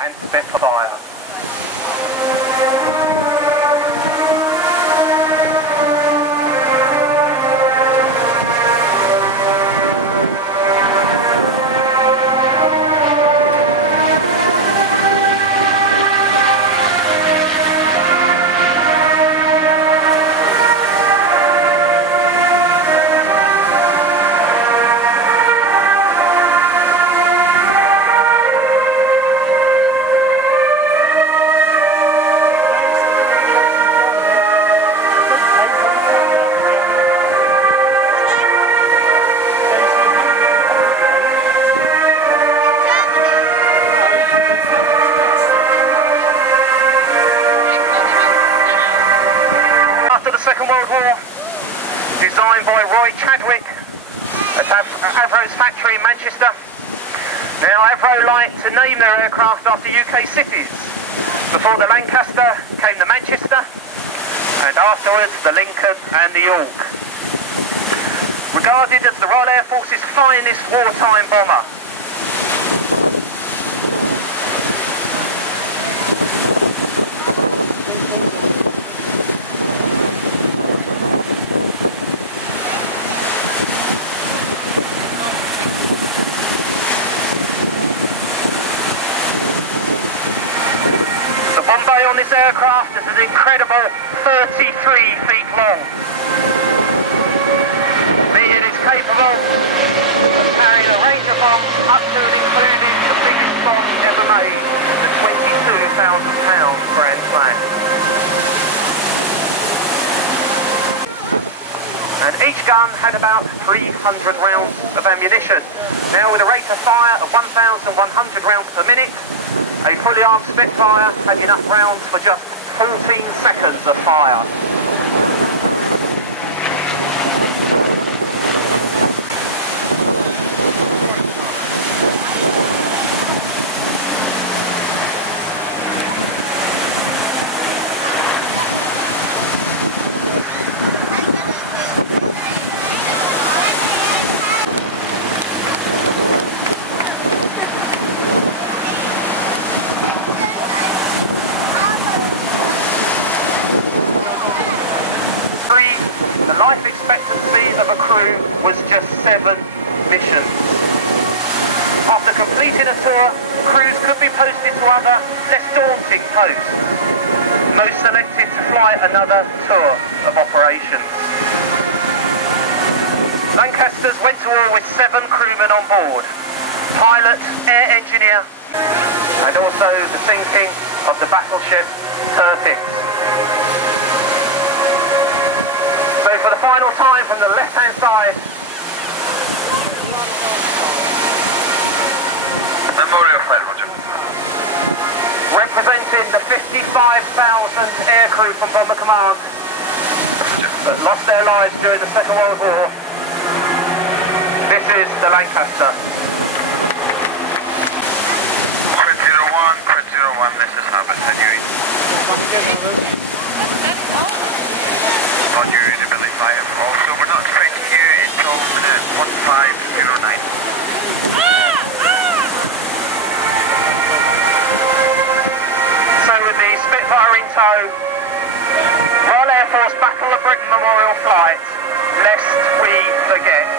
and Spitfire. Designed by Roy Chadwick at Avro's factory in Manchester. Now Avro like to name their aircraft after UK cities. Before the Lancaster came the Manchester, and afterwards the Lincoln and the York. Regarded as the Royal Air Force's finest wartime bomber. On this aircraft is an incredible 33 feet long. Meaning it's capable of carrying a range of bombs up to and including the biggest bomb ever made, the 22,000 pound Grand Slam. And each gun had about 300 rounds of ammunition. Now with a rate of fire of 1,100 rounds per minute, a fully armed Spitfire had enough rounds for just 14 seconds of fire. The life expectancy of a crew was just 7 missions. After completing a tour, crews could be posted to other, less daunting posts. Most selected to fly another tour of operations. Lancasters went to war with 7 crewmen on board. Pilot, air engineer, and also the sinking of the battleship Tirpitz. For the final time from the left-hand side. Memorial flight, Roger. Representing the 55,000 aircrew from Bomber Command that lost their lives during the Second World War. This is the Lancaster. 201, this is Harvard, continuing. Roger, usability 5. Also, we're not expecting you until minute 1509. So with the Spitfire in tow, Royal Air Force Battle of Britain Memorial flight, lest we forget.